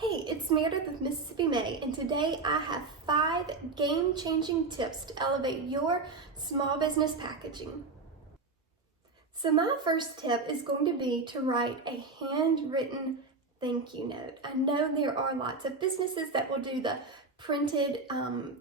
Hey, it's Meredith with Mississippi May, and today I have 5 game-changing tips to elevate your small business packaging. So my first tip is going to be to write a handwritten thank you note. I know there are lots of businesses that will do the printed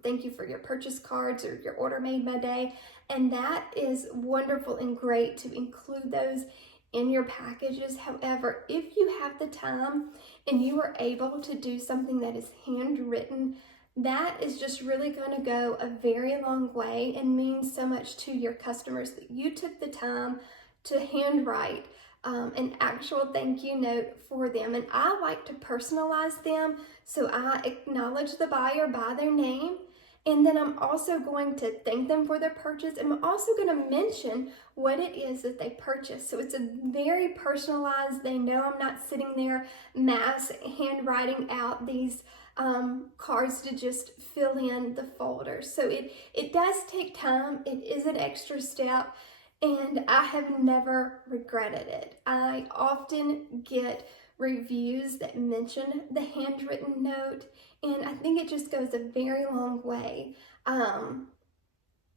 thank you for your purchase cards or your order made by day, and that is wonderful and great to include those in your packages. However, if you have the time and you are able to do something that is handwritten, that is just really going to go a very long way and means so much to your customers that you took the time to handwrite an actual thank you note for them. And I like to personalize them, so I acknowledge the buyer by their name, and then I'm also going to thank them for their purchase, and I'm also going to mention what it is that they purchased. So it's a very personalized. They know I'm not sitting there mass handwriting out these cards to just fill in the folders. So it does take time. It is an extra step, and I have never regretted it. I often get reviews that mention the handwritten note, and I think it just goes a very long way, and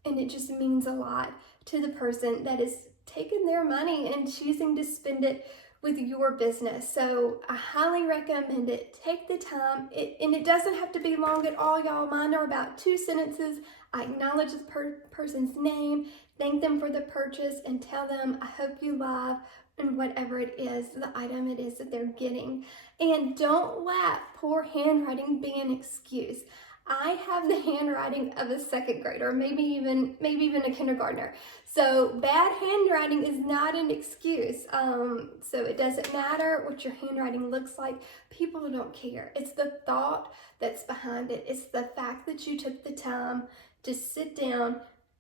it just means a lot to the person that is taking their money and choosing to spend it with your business. So I highly recommend it. Take the time, and it doesn't have to be long at all, y'all. Mine are about 2 sentences. I acknowledge the person's name, thank them for the purchase, and tell them I hope you love and whatever it is, the item it is that they're getting. And don't let poor handwriting be an excuse. I have the handwriting of a 2nd grader, maybe even a kindergartner. So bad handwriting is not an excuse. So it doesn't matter what your handwriting looks like. People don't care. It's the thought that's behind it. It's the fact that you took the time to sit down,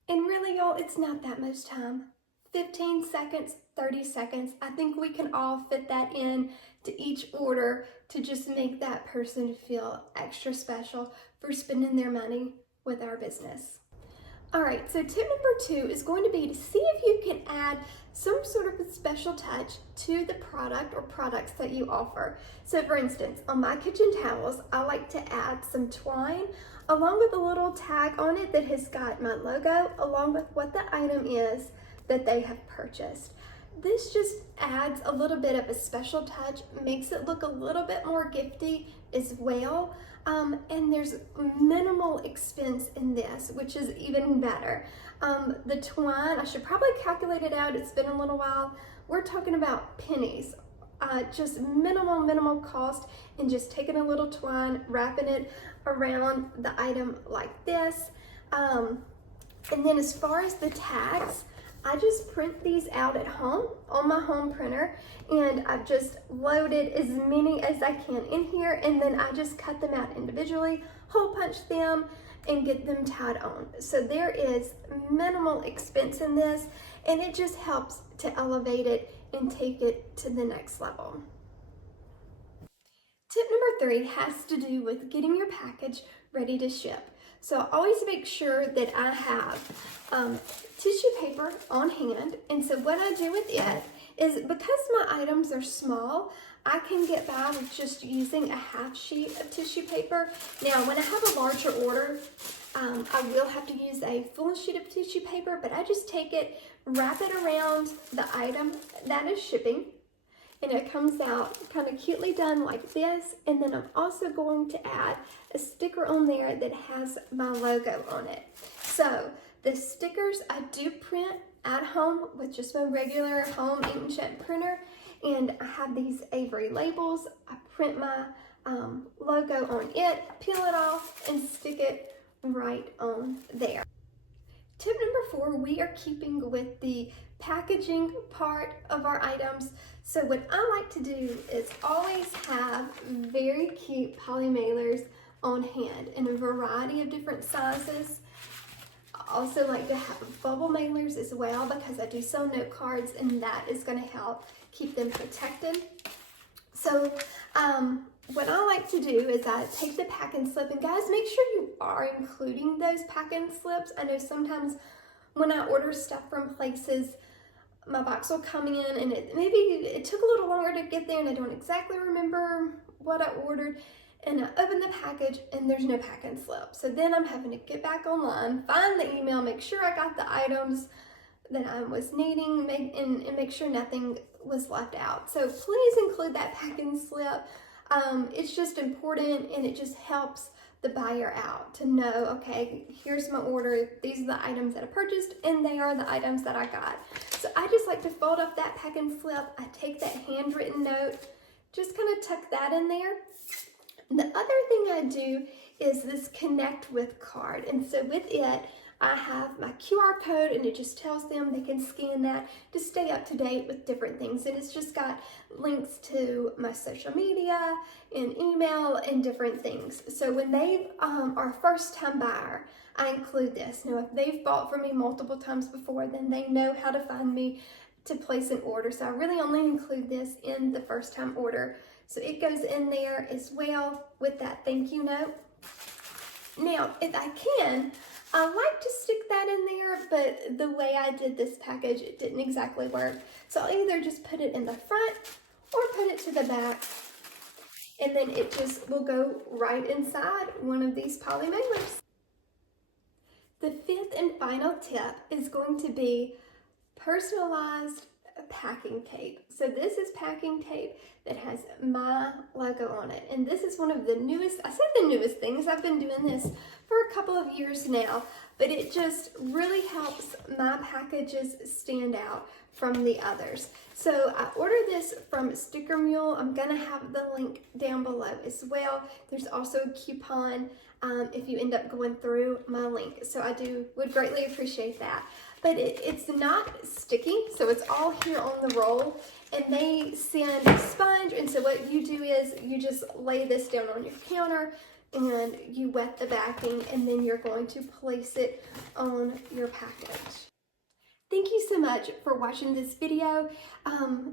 and really, y'all, it's not that much time. 15 seconds, 30 seconds. I think we can all fit that in to each order to just make that person feel extra special for spending their money with our business. All right, so tip number 2 is going to be to see if you can add some sort of a special touch to the product or products that you offer. So for instance, on my kitchen towels, I like to add some twine along with a little tag on it that has got my logo along with what the item is that they have purchased. This just adds a little bit of a special touch, makes it look a little bit more gifty as well. And there's minimal expense in this, which is even better. The twine, I should probably calculate it out. It's been a little while. We're talking about pennies. Just minimal cost, and just taking a little twine, wrapping it around the item like this. And then as far as the tags, I just print these out at home on my home printer, and I've just loaded as many as I can in here, and then I just cut them out individually, hole punch them, and get them tied on. So there is minimal expense in this, and it just helps to elevate it and take it to the next level. Tip number 3 has to do with getting your package ready to ship. So I always make sure that I have tissue paper on hand. And so what I do with it is, because my items are small, I can get by with just using a half sheet of tissue paper. Now, when I have a larger order, I will have to use a full sheet of tissue paper, but I just take it, wrap it around the item that is shipping, and it comes out kind of cutely done like this. And then I'm also going to add a sticker on there that has my logo on it. So the stickers I do print at home with just my regular home inkjet printer, and I have these Avery labels. I print my logo on it, peel it off, and stick it right on there. Tip number 4, we are keeping with the packaging part of our items. So what I like to do is always have very cute poly mailers on hand in a variety of different sizes. I also like to have bubble mailers as well, because I do sell note cards, and that is going to help keep them protected. So what I like to do is I take the packing slip, and guys, make sure you are including those packing slips. I know sometimes when I order stuff from places, my box will come in and maybe it took a little longer to get there, and I don't exactly remember what I ordered, and I open the package and there's no packing slip. So then I'm having to get back online, find the email, make sure I got the items that I was needing, and make sure nothing was left out. So please include that packing slip. It's just important, and it just helps the buyer out to know, okay, here's my order, these are the items that I purchased, and they are the items that I got. So I just like to fold up that packing slip. I take that handwritten note, just kind of tuck that in there. And the other thing I do is this connect with card. And so with it, I have my QR code, and it just tells them they can scan that to stay up to date with different things. And it's just got links to my social media and email and different things. So when they are a first time buyer, I include this. Now, if they've bought from me multiple times before, then they know how to find me to place an order. So I really only include this in the first time order. So it goes in there as well with that thank you note. Now, if I can, I like to stick that in there, but the way I did this package, it didn't exactly work. So I'll either just put it in the front or put it to the back, and then it just will go right inside one of these poly mailers. The fifth and final tip is going to be personalized packing tape. So this is packing tape that has my logo on it, and this is one of the newest, I said the newest things, I've been doing this for a couple of years now, but it just really helps my packages stand out from the others. So I ordered this from Sticker Mule. I'm gonna have the link down below as well. There's also a coupon if you end up going through my link, so I would greatly appreciate that. But it's not sticky, so it's all here on the roll, and they send a sponge, and so what you do is you just lay this down on your counter and you wet the backing, and then you're going to place it on your package. Thank you so much for watching this video.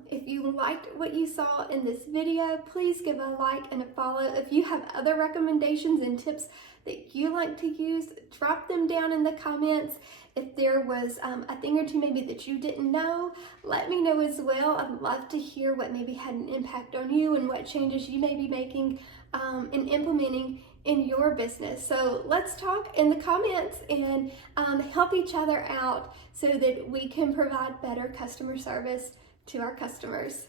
If you liked what you saw in this video, please give a like and a follow. If you have other recommendations and tips that you like to use, drop them down in the comments. If there was a thing or two maybe that you didn't know, let me know as well. I'd love to hear what maybe had an impact on you and what changes you may be making and implementing in your business. So let's talk in the comments and help each other out so that we can provide better customer service to our customers.